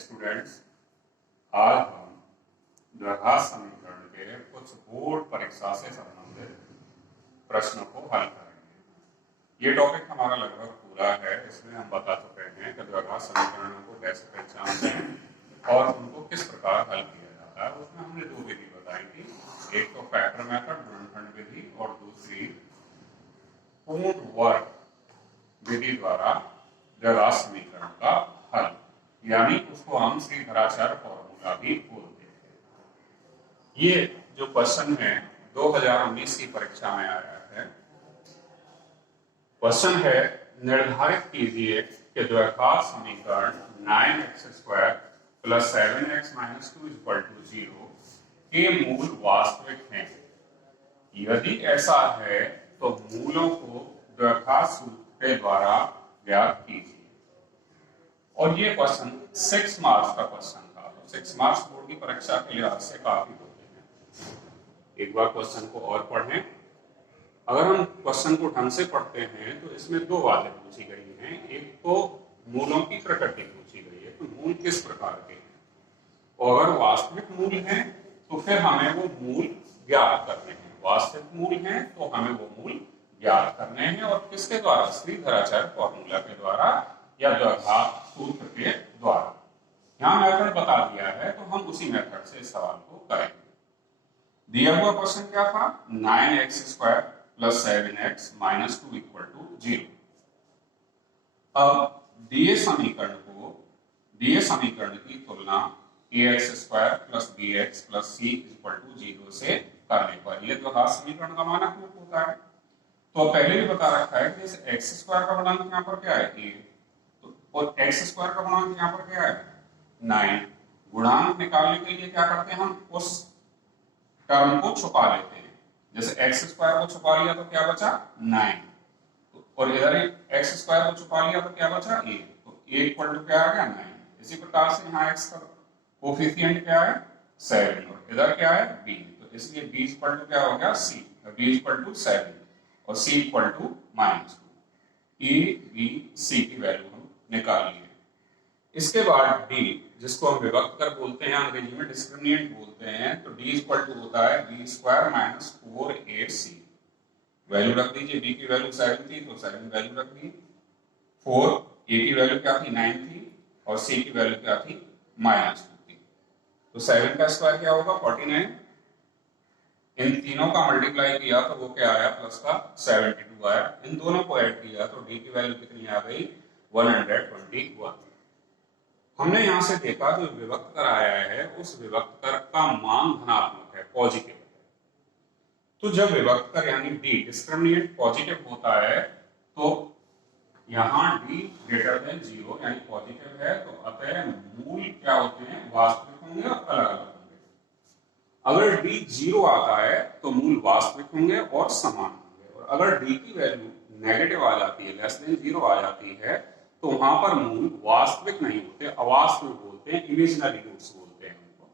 Students, आज हम द्विघात समीकरण के कुछ बोर्ड परीक्षा से संबंधित प्रश्नों को हल करेंगे। ये टॉपिक हमारा लगभग पूरा है। इसमें हम बता चुके हैं कि द्विघात समीकरणों को कैसे पहचानते हैं और उनको किस प्रकार हल किया जाता है। उसमें हमने दो विधि बताई थी, एक तो फैक्टर मेथड गुणनखंड विधि और दूसरी पूर्ण वर्ग विधि द्वारा द्विघात समीकरण का हल, यानी उसको हम श्रीधराचार्य फॉर्मूला भी बोलते हैं। ये जो क्वेश्चन है 2019 की परीक्षा में आया है। क्वेश्चन है, निर्धारित कीजिए कि द्विघात समीकरण 9x² + 7x - 2 = 0 के मूल वास्तविक हैं। यदि ऐसा है तो मूलों को द्विघात सूत्र के द्वारा ज्ञात कीजिए। और ये क्वेश्चन 6 मार्क्स का क्वेश्चन था। तो 6 मार्क्स बोर्ड की परीक्षा के लिहाज से काफी होते हैं। एक बार क्वेश्चन को और पढ़ें। अगर हम क्वेश्चन को ढंग से पढ़ते हैं तो इसमें दो बातें पूछी गई हैं। एक तो मूलों की प्रकृति पूछी गई है, तो मूल किस प्रकार के हैं, और अगर वास्तविक मूल हैं तो फिर हमें वो मूल ज्ञात करने हैं। वास्तविक मूल हैं तो हमें वो मूल ज्ञात करने हैं, और किसके द्वारा? श्रीधराचार्य फॉर्मूला के द्वारा या द्विघात सूत्र के द्वारा। यहां मेथड बता दिया है तो हम उसी मेथड से इस सवाल को करेंगे। दिया हुआ क्वेश्चन क्या था? 9x² + 7x - 2 = 0। अब दिए समीकरण की तुलना ax² + bx + c = 0 से करने पर यह द्विघात समीकरण का मानक रूप होता है। तो पहले भी बता रखा है कि इस x² का गुणांक यहाँ पर क्या है? a, और x² का गुणांक यहाँ पर क्या है? 9। गुणांक निकालने के लिए क्या करते हैं? हम उस टर्म को छुपा लेते हैं। जैसे x² को छुपा लिया तो क्या बचा? 9, और इधर x² को छुपा लिया तो क्या बचा? a। तो a = क्या आ गया? 9। इसी प्रकार से यहाँ x का कोफिशिएंट क्या है? 7, और इधर क्या है? b। तो इसलिए b = क्या हो गया? c। b = 7 और c = -2। a, b, c की वैल्यू हम निकाल लिए। इसके बाद d, जिसको हम विभक्त कर बोलते हैं, अंग्रेजी में डिस्क्रिमिनेंट बोलते हैं, तो d = होता है b² - 4ac। वैल्यू रख दीजिए। b की वैल्यू 7 थी तो 7 वैल्यू रख दी। 4, a की वैल्यू क्या थी? 9 थी, और c की वैल्यू क्या थी? -2 थी। तो 7 का स्क्वायर क्या होगा? 49। इन तीनों का मल्टीप्लाई किया तो वो क्या आया? प्लस का 72 आया। इन दोनों को ऐड किया तो d की वैल्यू कितनी आ गई? 121। हमने यहां से देखा जो विभक्त कर आया है उस विभक्त कर का मान धनात्मक है, पॉजिटिव है। तो जब विभक्त कर यानी d डिस्क्रिमिनेंट पॉजिटिव होता है तो यहां d > 0 यानी पॉजिटिव है, तो अतः मूल क्या होते हैं? वास्तविक होंगे और अलग अलग होंगे। अगर d 0 आता है तो मूल वास्तविक होंगे और समान होंगे, और अगर d की वैल्यू नेगेटिव आ जाती है, <0 आ जाती है, तो वहां पर मूल वास्तविक नहीं होते, अवास्तविक बोलते हैं, इमेजिनरी रूट्स बोलते हैं उनको।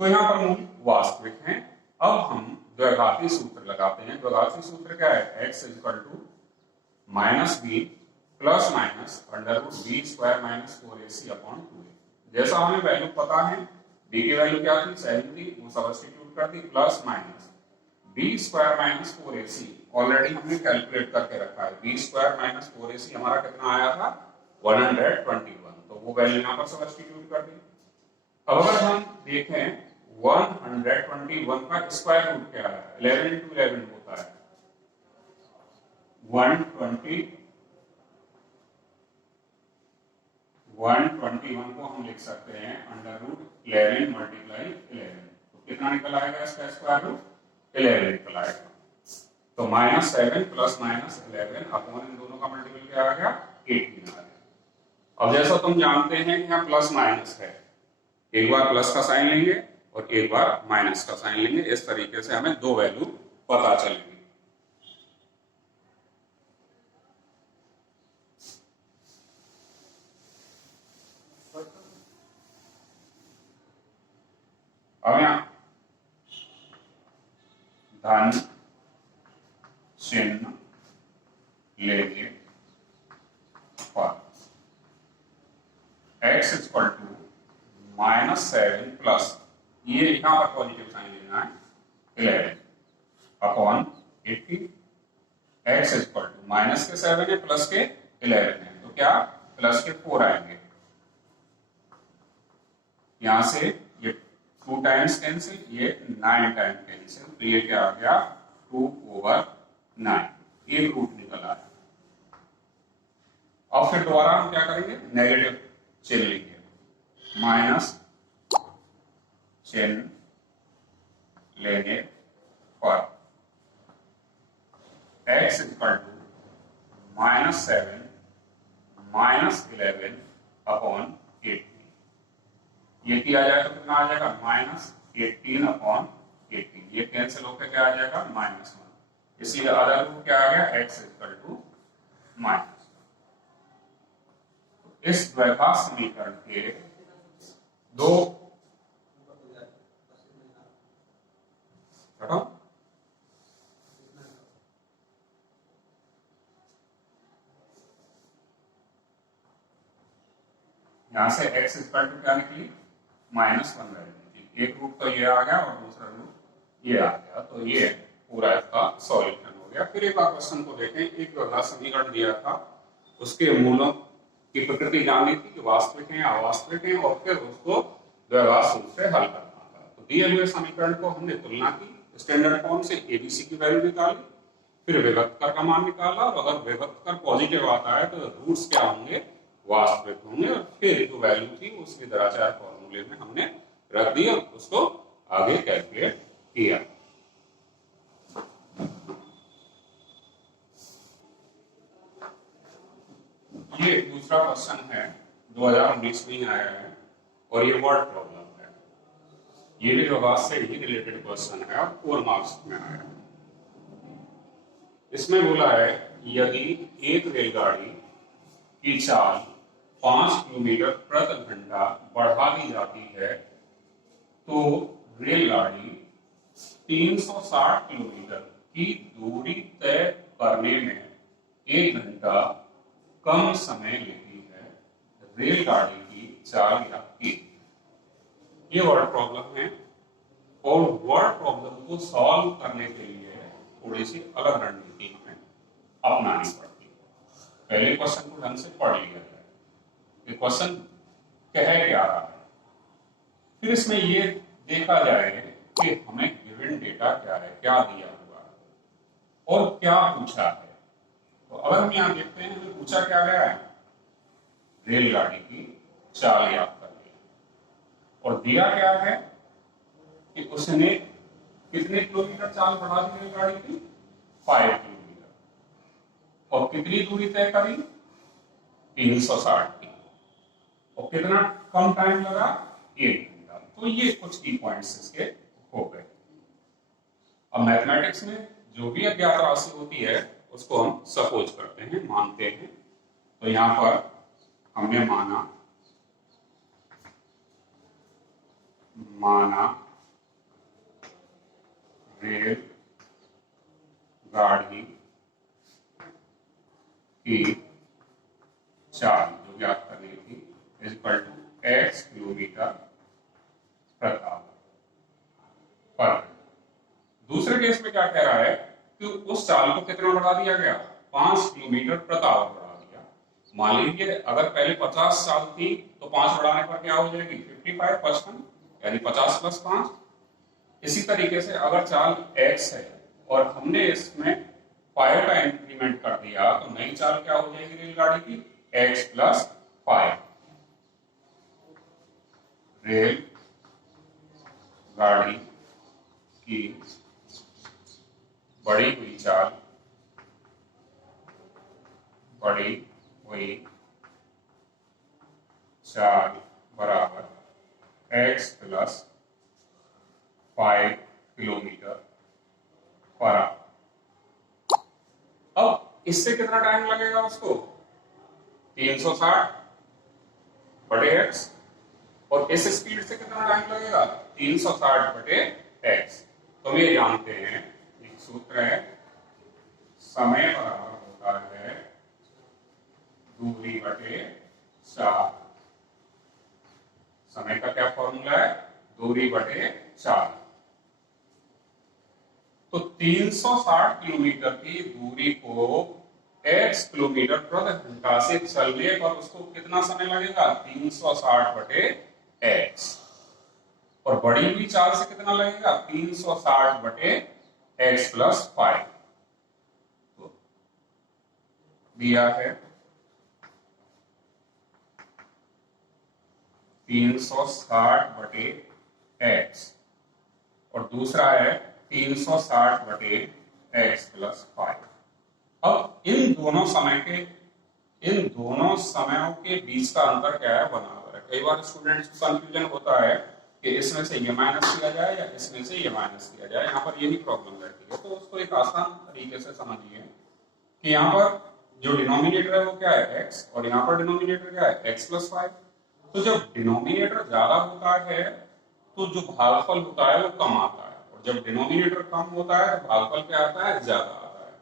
तो यहाँ पर मूल वास्तविक हैं। अब हम द्विघाती सूत्र लगाते हैं। द्विघाती सूत्र क्या है? x = -b ± √b² - 4ac/2a। जैसा हमें वैल्यू पता है, b की वैल्यू क्या थी? 7 थी, वो सब्स्टिट्यूट कर दी, plus minus b² - 4ac already हमने कैलकुलेट करके रखा है। b² - 4ac हमारा कितना आया था? 121। तो वो वैल्यू यहाँ पर सब्स्टिट्यूट कर दी। अब अगर हम देखें 121 का स्क्वायर रूट क्या है? 11 × 11 होता है 121 को हम लिख सकते हैं √11 × 11। तो कितना निकल आएगा? इसका स्क्वायर रूट 11 निकल आएगा। तो -7 + -11 अपॉन इन दोनों का मल्टीपल क्या आ गया? 18 आ गया। अब जैसा तुम जानते हैं कि यहाँ प्लस माइनस है, एक बार प्लस का साइन लेंगे और एक बार माइनस का साइन लेंगे। इस तरीके से हमें दो वैल्यू पता चलेगी। अब यहां धन चिन्ह लेंगे पर x इक्वल टू -7 प्लस, ये यहाँ पर पॉजिटिव साइन लेना है, 11 upon 80। x equal to minus के 7 है, प्लस के 11 है, तो क्या प्लस के 4 आएंगे। यहां से ये 2 टाइम्स कैंसिल, ये 9 टाइम कैंसिल, तो ये क्या आ गया 2/9, एक रूट निकल आया। अब फिर दोबारा हम क्या करेंगे, नेगेटिव चिन्ह लेंगे, माइनस चिन्ह लेने पर x इक्वल टू -7 -11 अपॉन 18, ये किया जाए तो कितना आ जाएगा -18 अपॉन 18, ये कैंसिल होकर क्या आ जाएगा -1, इसलिए अदर रूट क्या आ गया x इक्वल टू -1। इस द्वैघात समीकरण के दो यहां से x इक्वल टू क्या निकली -1 वैल्यू, एक रूट तो ये आ गया और दूसरा रूट ये आ गया, तो ये पूरा इसका सॉल्यूशन हो गया। फिर एक बार क्वेश्चन को देखें, एक द्वैघात समीकरण दिया था, उसके मूलों की प्रकृति जाननी थी कि वास्तविक है या अवास्तविक है, और फिर उसको द्वैघात सूत्र से हल करना था। तो दिए हुए समीकरण को हमने तुलना की, स्टैंडर्ड फॉर्म से एबीसी की वैल्यू निकाली, फिर विभक्त कर का मान निकाला, और अगर विभक्त कर पॉजिटिव आता है तो रूट्स क्या होंगे वास्तविक होंगे, और फिर जो वैल्यू थी उस विधराचार फॉर्मूले में हमने रख दी और उसको आगे कैलकुलेट किया। ये दूसरा क्वेश्चन है, 2019 में आया है, और ये वर्ड प्रॉब्लम है, ये भी विभाग से ही रिलेटेड क्वेश्चन है और 4 मार्क्स में आया है। इसमें बोला है यदि एक रेलगाड़ी की चाल 5 किलोमीटर प्रति घंटा बढ़ा दी जाती है तो रेलगाड़ी 360 किलोमीटर की दूरी तय करने में 1 घंटा कम समय लेती है, रेलगाड़ी की चाल यात्री। ये वर्ड प्रॉब्लम है, और वर्ड प्रॉब्लम को सॉल्व करने के लिए थोड़ी सी अलग रणनीति हमें अपनानी पड़ती है। पहले क्वेश्चन को ढंग से पढ़ लिया जाए, ये क्वेश्चन कह क्या रहा है, फिर इसमें ये देखा जाए कि हमें गिवन डेटा क्या है, क्या दिया हुआ है और क्या पूछा है। तो अगर हम यहाँ देखते हैं हमें पूछा क्या गया है, रेलगाड़ी की चाल याद करनी है, और दिया क्या है कि उसने कितने किलोमीटर चाल बढ़ा दी रेलगाड़ी की, 5 किलोमीटर, और कितनी दूरी तय करी 360 की, और कितना कम टाइम लगा 1 घंटा। तो ये कुछ की पॉइंट्स इसके हो गए। अब मैथमेटिक्स में जो भी अज्ञात राशि होती है उसको हम सपोज करते हैं, मानते हैं। तो यहां पर हमने माना रेल गाड़ी की चाल जो ज्ञात करनी थी इक्वल टू x किलोमीटर प्रति आवर पर। दूसरे केस में क्या कह रहा है कि उस चाल को कितना बढ़ा दिया गया, 5 किलोमीटर प्रति आवर बढ़ा दिया। मान लीजिए अगर पहले 50 चाल थी तो 5 बढ़ाने पर क्या हो जाएगी 55%, यानी 50 + 5। इसी तरीके से अगर चाल x है और हमने इसमें 5 का इंक्रीमेंट कर दिया तो नई चाल क्या हो जाएगी रेलगाड़ी की, x + 5। रेल गाड़ी की बढ़ी हुई चाल, बढ़ी हुई चाल बराबर x + 5 किलोमीटर पर आवर। अब इससे कितना टाइम लगेगा उसको, 360 बटे x, और इस स्पीड से कितना टाइम लगेगा 360 बटे x। तो हम ये जानते हैं, एक सूत्र है, समय बराबर होता है दूरी बटे चाल। समय का क्या फॉर्मूला है, दूरी बटे 4। तो 360 किलोमीटर की दूरी को x किलोमीटर प्रति घंटा से चलने पर उसको कितना समय लगेगा, 360 बटे x। और बड़ी हुई चाल से कितना लगेगा, 360 बटे x प्लस 5। तो दिया है 360 बटे x और दूसरा है 360 बटे x प्लस 5। अब इन दोनों समयों के बीच का अंतर क्या है, बराबर है। कई बार स्टूडेंट्स को कंफ्यूजन होता है कि इसमें से ये माइनस किया जाए या इसमें से ये माइनस किया जाए, यहाँ पर यही प्रॉब्लम रहती है। तो उसको एक आसान तरीके से समझिए कि यहाँ पर जो डिनोमिनेटर है वो क्या है, x, और यहाँ पर डिनोमिनेटर क्या है, x प्लस 5। तो जब डिनोमिनेटर ज्यादा होता है तो जो भागफल होता है वो कम आता है, और जब डिनोमिनेटर कम होता है तो भागफल क्या आता है, ज्यादा आता है।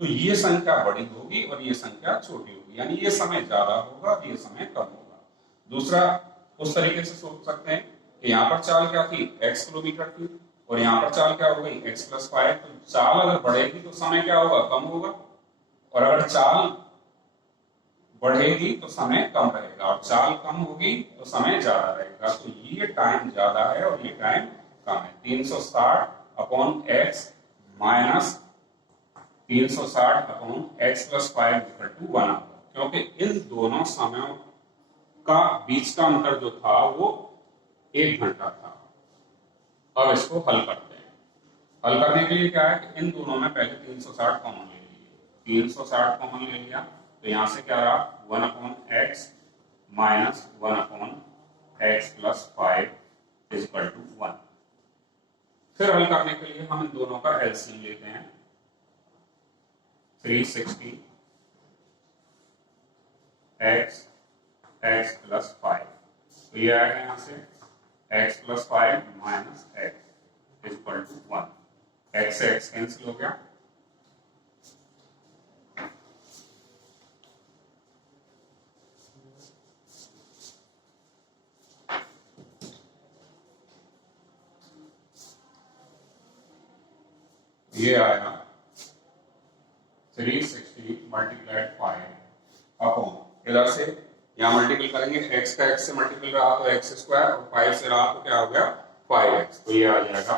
तो ये संख्या बड़ी होगी और ये संख्या छोटी होगी, यानी ये समय ज्यादा होगा और ये समय कम होगा। दूसरा उस तरीके से सोच सकते हैं कि यहाँ पर चाल क्या थी, x किलोमीटर थी, और यहाँ पर चाल क्या हो गई, x प्लस 5। तो चाल अगर बढ़ेगी तो समय क्या होगा, कम होगा, और अगर चाल बढ़ेगी तो समय कम रहेगा, और चाल कम होगी तो समय ज्यादा रहेगा। तो ये टाइम ज्यादा है और ये टाइम कम है। 360 upon x minus 360 upon x plus 5 equal to 1, क्योंकि इन दोनों समयों का बीच का अंतर जो था वो 1 घंटा था। अब इसको हल करते हैं। हल करने के लिए क्या है कि इन दोनों में पहले 360 कॉमन ले लीजिए। 360 कॉमन ले लिया तो यहां से क्या रहा, 1 upon x minus 1 upon x plus 5 equal to 1। फिर हल करने के लिए हम इन दोनों का एलसीएम लेते हैं। 360 x प्लस 5, तो ये आएगा यहां से x plus 5 minus x equal to 1। x से x कैंसिल हो गया, ये आया 360 मल्टीप्लाइड 5 अपॉन, इधर से यहाँ मल्टीपल करेंगे, x का x से मल्टीपल रहा तो x स्क्वायर, और 5 से रहा तो क्या हो गया 5x। तो ये आ जाएगा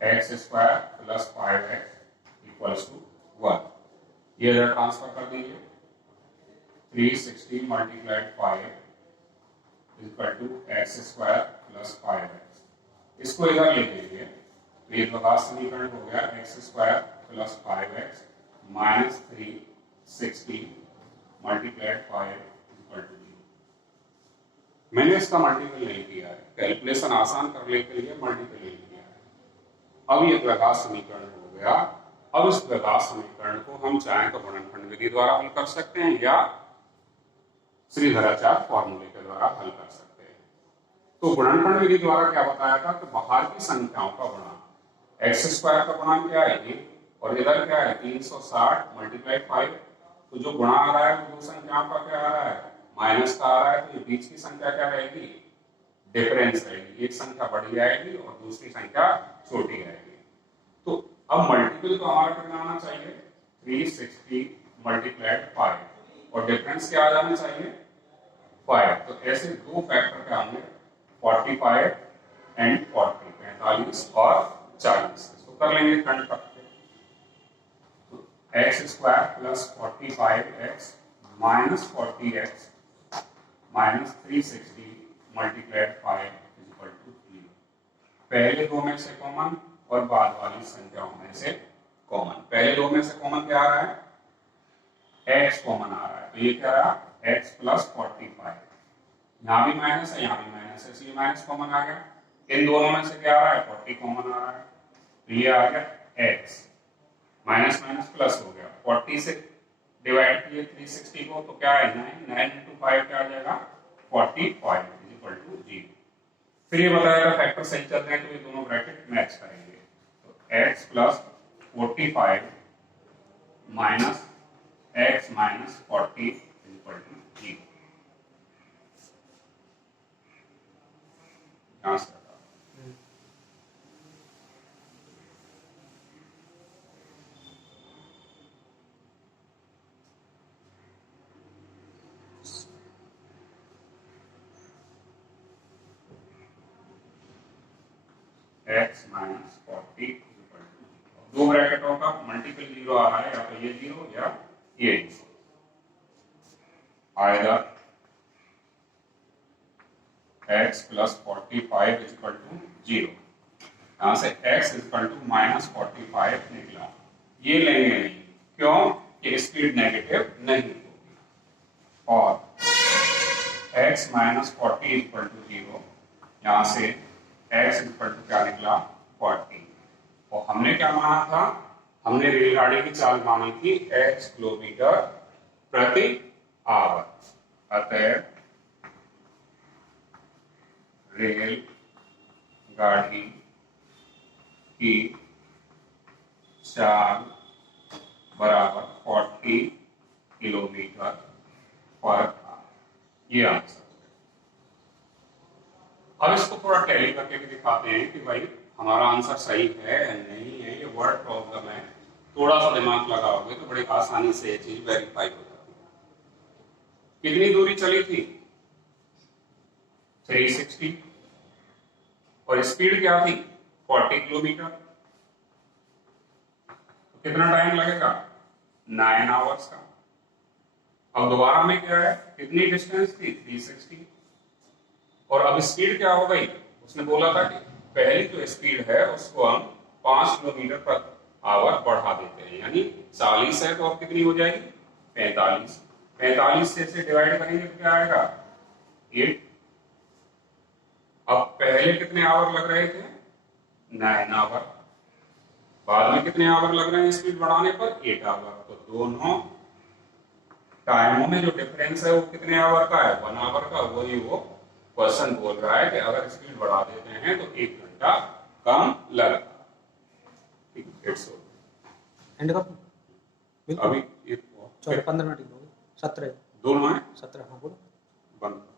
x square plus 5x equals to 1। ये इधर ट्रांसफर कर दीजिए, 360 multiplied 5 equal to x square plus 5x। इसको इधर ले लीजिए, ये द्विघात समीकरण हो गया x square plus 5x minus 360 multiplied 5 equal to 0। मैंने इसका मल्टीपल नहीं किया है, कैलकुलेशन आसान करने के लिए मल्टीपल नहीं किया है। अब ये द्विघात समीकरण हो गया। अब इस द्विघात समीकरण को हम चाहें तो गुणनखंड विधि द्वारा हल कर सकते हैं या श्रीधराचार्य फॉर्मूले के द्वारा हल कर सकते हैं। तो गुणनखंड विधि द्वारा क्या बताया था कि बाहर की संख्याओं का गुणा, x स्क्वायर का गुणा क्या है, और इधर क्या है 360 मल्टीप्लाइड 5। तो जो गुणा आ रहा है वो दो संख्याओं का क्या आ रहा है, माइनस का आ रहा है। तो ये बीच की संख्या क्या रहेगी, डिफरेंस रहेगी, एक संख्या बड़ी आएगी और दूसरी संख्या छोटी आएगी। तो अब मल्टीपल तो हमारा कितना आना चाहिए, 360 मल्टीप्लाइड 5, और डिफरेंस क्या आ जाना चाहिए 5। तो ऐसे दो फैक्टर क्या होंगे, 45 एंड 40, 45 और 40। इसको कर लेंगे खंड करके, तो x square plus 45x minus 40x minus 360 multiplied 5 equal to 0। पहले दो में से कॉमन और बाद वाली संख्याओं में से कॉमन। पहले दो में से कॉमन क्या आ रहा है, x कॉमन आ रहा है, तो ये क्या रहा x प्लस 45। यहाँ भी माइनस है, यहाँ भी माइनस है, इसलिए माइनस कॉमन आ गया। इन दोनों में से क्या आ रहा है, 40 कॉमन आ रहा है, तो ये आ गया x माइनस माइनस प्लस हो गया। 40 से डिवाइड किए 360 को तो क्या है 9, 9 इंटू 5 क्या आ जाएगा 45 इक्वल टू 0। फिर ये बताएगा फैक्टर सही चल रहे हैं तो ये दोनों ब्रैकेट मैच करेंगे। तो x plus 45 minus x minus 40 equal to 0। यहाँ से हटा x माइनस 40 दो ब्रैकेटों का मल्टीपल जीरो आ रहा है, या तो ये जीरो या ये जीरो, आएगा x plus 45 equal to zero. यहां से x इक्वल टू माइनस 45 निकला। ये लेंगे नहीं, क्यों कि स्पीड नेगेटिव नहीं होगी। और x minus 40 equal to zero, यहां से x इक्वल टू क्या निकला 40। और हमने क्या माना था, हमने रेलगाड़ी की चाल मानी थी x किलोमीटर प्रति आवर। अतः रेल गाड़ी की चाल बराबर 40 किलोमीटर पर आवर। ये आंसर। अब इसको थोड़ा टैली करके भी दिखाते हैं कि भाई हमारा आंसर सही है या नहीं है। ये वर्ड प्रॉब्लम है, थोड़ा सा दिमाग लगाओगे तो बड़ी आसानी से ये चीज वेरीफाई हो जाती है। कितनी दूरी चली थी 360 और स्पीड क्या थी 40 किलोमीटर। तो कितना टाइम लगेगा 9 आवर्स का। अब दोबारा में क्या है, कितनी डिस्टेंस थी 360 और अब स्पीड क्या हो गई। उसने बोला था कि पहली जो स्पीड है उसको हम 5 किलोमीटर पर आवर बढ़ा देते हैं, यानी 40 है तो अब कितनी हो जाएगी 45। 45 से इसे डिवाइड करेंगे तो क्या आएगा 8। अब पहले कितने आवर लग रहे थे 9 आवर, बाद में कितने आवर लग रहे हैं स्पीड बढ़ाने पर 8 आवर। तो दोनों टाइमों में जो डिफरेंस है वो कितने आवर का है 1 आवर का। वही वो क्वेश्चन बोल रहा है कि अगर स्पीड बढ़ा देते हैं तो 1 घंटा कम लगेगा। एंड कर अभी 15 मिनट 17 दोनों है 17 हाँ बोलो बंद।